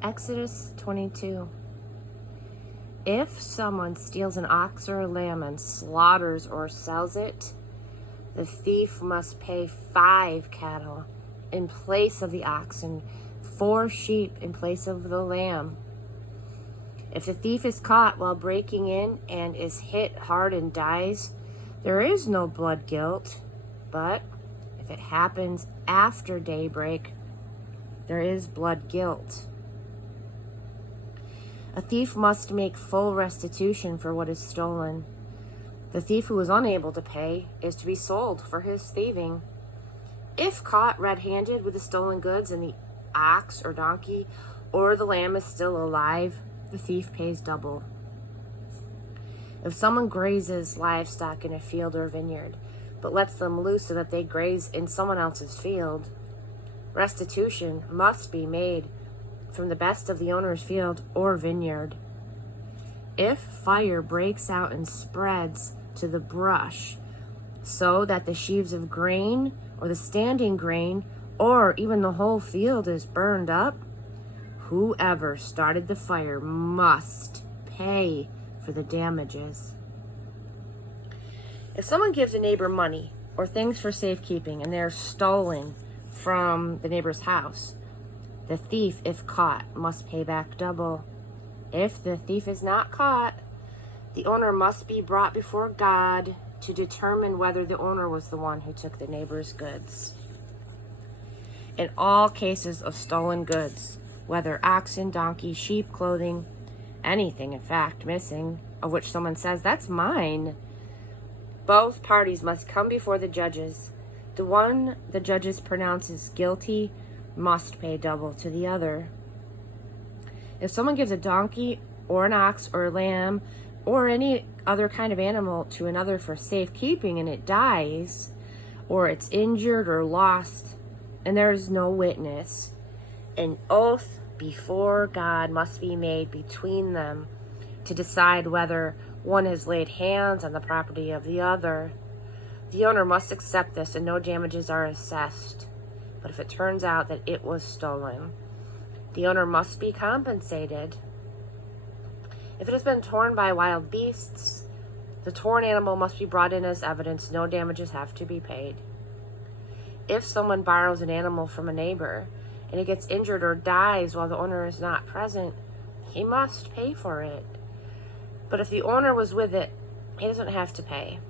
Exodus 22. If someone steals an ox or a lamb and slaughters or sells it, the thief must pay 5 cattle in place of the ox and 4 sheep in place of the lamb. If the thief is caught while breaking in and is hit hard and dies, there is no blood guilt. But if it happens after daybreak, there is blood guilt. A thief must make full restitution for what is stolen. The thief who is unable to pay is to be sold for his thieving. If caught red-handed with the stolen goods and the ox or donkey or the lamb is still alive, the thief pays double. If someone grazes livestock in a field or vineyard, but lets them loose so that they graze in someone else's field, restitution must be made from the best of the owner's field or vineyard. If fire breaks out and spreads to the brush, so that the sheaves of grain or the standing grain or even the whole field is burned up, whoever started the fire must pay for the damages. If someone gives a neighbor money or things for safekeeping and they're stolen from the neighbor's house, the thief, if caught, must pay back double. If the thief is not caught, the owner must be brought before God to determine whether the owner was the one who took the neighbor's goods. In all cases of stolen goods, whether oxen, donkey, sheep, clothing, anything in fact missing, of which someone says, "That's mine," both parties must come before the judges. The one the judges pronounces guilty must pay double to the other. If someone gives a donkey or an ox or a lamb or any other kind of animal to another for safekeeping and it dies, or it's injured or lost, and there is no witness, an oath before God must be made between them to decide whether one has laid hands on the property of the other. The owner must accept this and no damages are assessed. But if it turns out that it was stolen, the owner must be compensated. If it has been torn by wild beasts, the torn animal must be brought in as evidence. No damages have to be paid. If someone borrows an animal from a neighbor and it gets injured or dies while the owner is not present, he must pay for it. But if the owner was with it, he doesn't have to pay.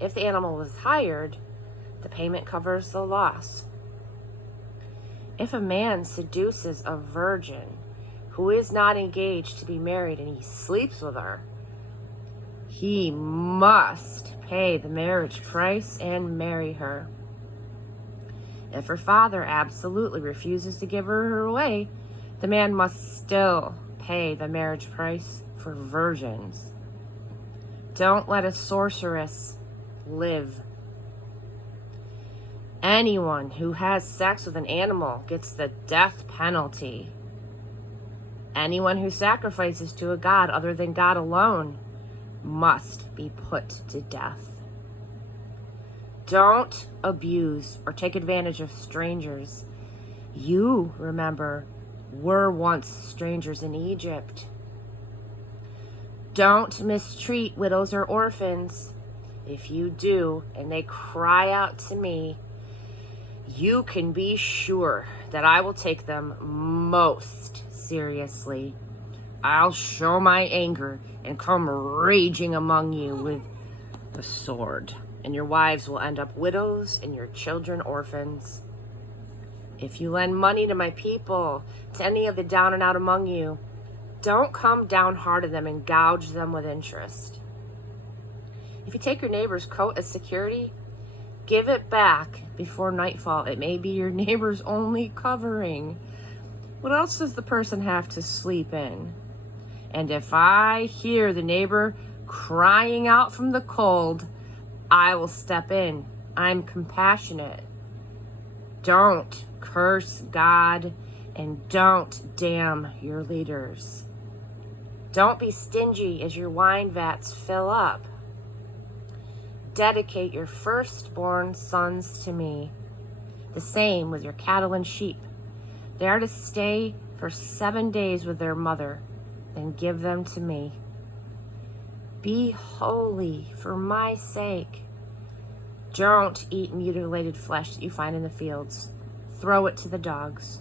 If the animal was hired, the payment covers the loss. If a man seduces a virgin who is not engaged to be married and he sleeps with her, he must pay the marriage price and marry her. If her father absolutely refuses to give her away, the man must still pay the marriage price for virgins. Don't let a sorceress live. Anyone who has sex with an animal gets the death penalty. Anyone who sacrifices to a god other than God alone must be put to death. Don't abuse or take advantage of strangers. You, remember, were once strangers in Egypt. Don't mistreat widows or orphans. If you do, and they cry out to me, you can be sure that I will take them most seriously. I'll show my anger and come raging among you with the sword, and your wives will end up widows and your children orphans. If you lend money to my people, to any of the down and out among you, don't come down hard on them and gouge them with interest. If you take your neighbor's coat as security, give it back before nightfall. It may be your neighbor's only covering. What else does the person have to sleep in? And if I hear the neighbor crying out from the cold, I will step in. I'm compassionate. Don't curse God and don't damn your leaders. Don't be stingy as your wine vats fill up. Dedicate your firstborn sons to me. The same with your cattle and sheep. They are to stay for for 7 days with their mother, then give them to me. Be holy for my sake. Don't eat mutilated flesh that you find in the fields. Throw it to the dogs.